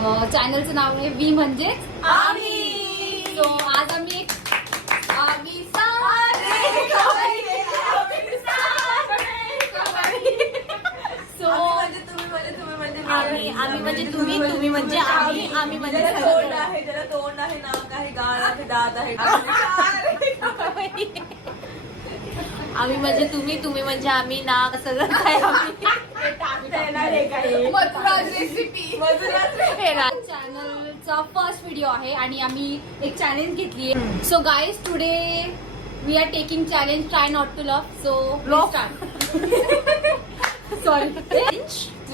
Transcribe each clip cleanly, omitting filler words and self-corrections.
चॅनलचं नाव आहे वी म्हणजेच आम्ही. सो आज आम्ही आम्ही म्हणजे तुम्ही, तुम्ही म्हणजे आम्ही, आम्ही म्हणजे तोंड आहे, त्याला तोंड आहे, नाक आहे, गाल आहे, दात आहे. आम्ही म्हणजे तुम्ही, तुम्ही म्हणजे आम्ही ना सगळं काय चॅनलचा फर्स्ट व्हिडिओ आहे आणि आम्ही एक चॅलेंज घेतली आहे. So guys today we are taking challenge try not to love. So sorry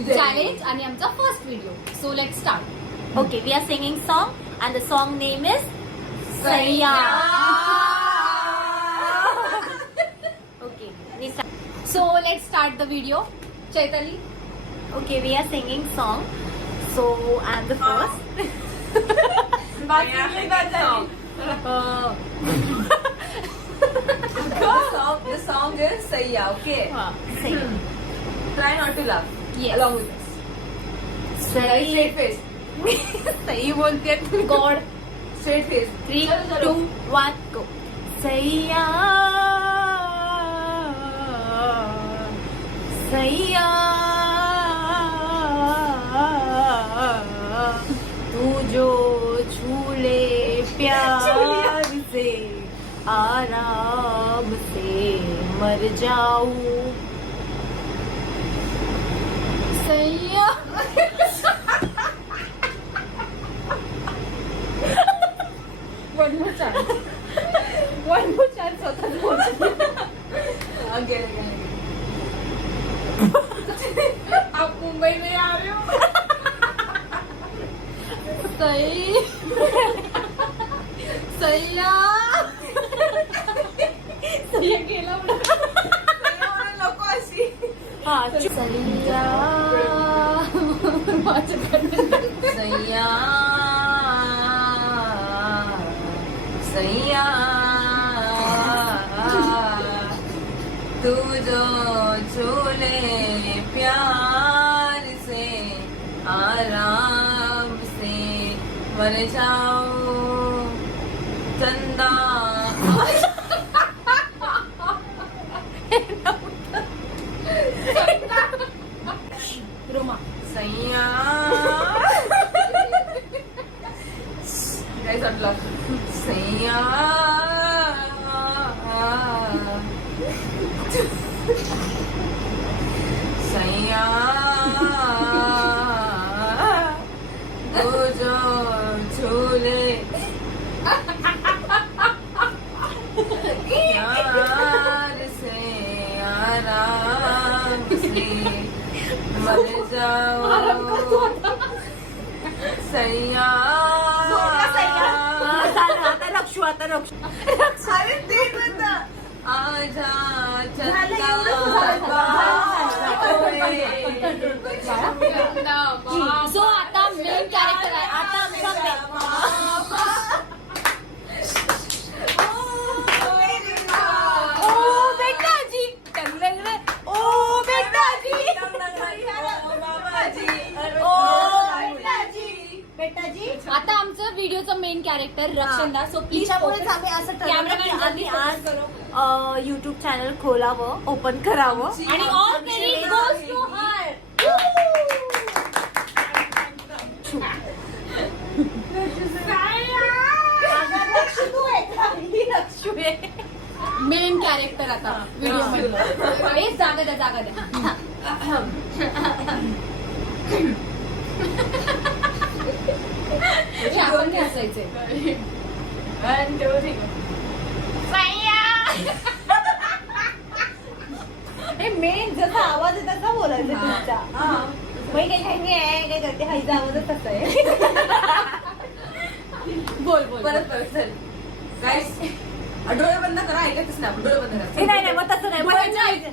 challenge आणि आमचा first video. So let start. Okay, we are singing song and the song name is Saiyaan. Okay, so let start the video. Chaitali. okay, we are singing song, so I'm the first. The song is Saiya, okay? Sing. Try not to laugh. Yes. Along with us. Straight face. सही बोलते हैं. God. Straight face. 3, 2, 1, go. सैया सैया तू जो झूले प्यार से आराम से मर जाऊं. सैया. One more chance. One more chance होता. Again. आप मुंबई में आ रहे हो. सही. सैया. सैया गेला नको अशी. सैया. माझ्याकडनं सैया सैया तू जो झूले प्यार से आराम से मर जाओ चंदा. रोमा. सैया guys don't laugh. सैया सैया तू जो झूले प्यार से आराम से मर जाओ सैया. आता रक्षू, आता रक्षू. अरे ते बघा. आजा सो आता मेन कॅरेक्टर आहे. आता ओ बेटाजी टंगले. ओ बेटाजी. बेटाजी. आता आमचं व्हिडिओचं main character Rakshanda. So please तिच्यामुळेच आम्ही असं ठरवलं की आम्ही आज कॅमेरा युट्यूब चॅनल खोलावं, ओपन करावं. आणि all credit goes to her. Main character आता व्हिडिओ मध्ये. एक जागा द्या, जागा द्या. आपण नाही असायचे. मेन जसा आवाज आहे तसा बोलायचं तुमचा. मग काय करते हायचा आवाजच तसा आहे. बोल बोल. परत चल गाईस डोळे बंद करा. ऐकतच ना डोळे बंद करा. नाही मग तसं नाही.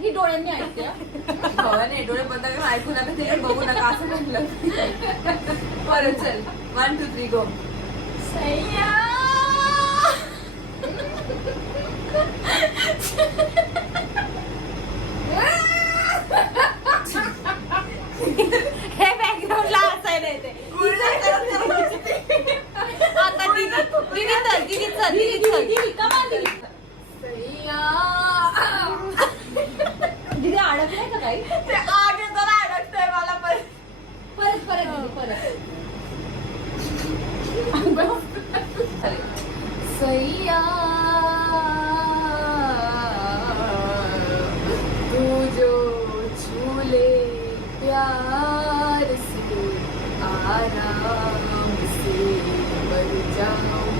ही डोळ्यांनी ऐकते. नाही डोळे बंद करा. ऐकू नका ते बघू नका असं म्हटलं. परत चल 1 2 3 गो. सैया. हे बॅकग्राऊंडला असायला येते. तिथे अडकलंय का काही ते आगे जरा अडकतंय मला पण. परत परत सैया तू जो छूले प्यार से आराम से मर जाऊं.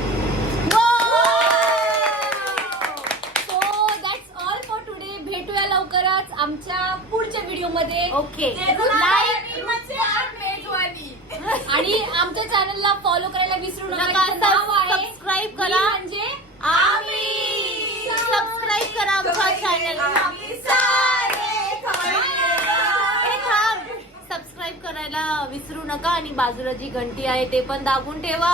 So that's all for today. भेटूया लवकरच आमच्या पुढच्या व्हिडिओ मध्ये. ओके आणि आमच्या चॅनलला फॉलो करायला विसरू नका. नका. त्याचं नाव आहे सबस्क्राईब करा. मी म्हणजे आम्ही सबस्क्राईब करा आमच्या चॅनलला. सबस्क्राईब करायला विसरू नका आणि बाजूला जी घंटी आहे ते पण दाबून ठेवा.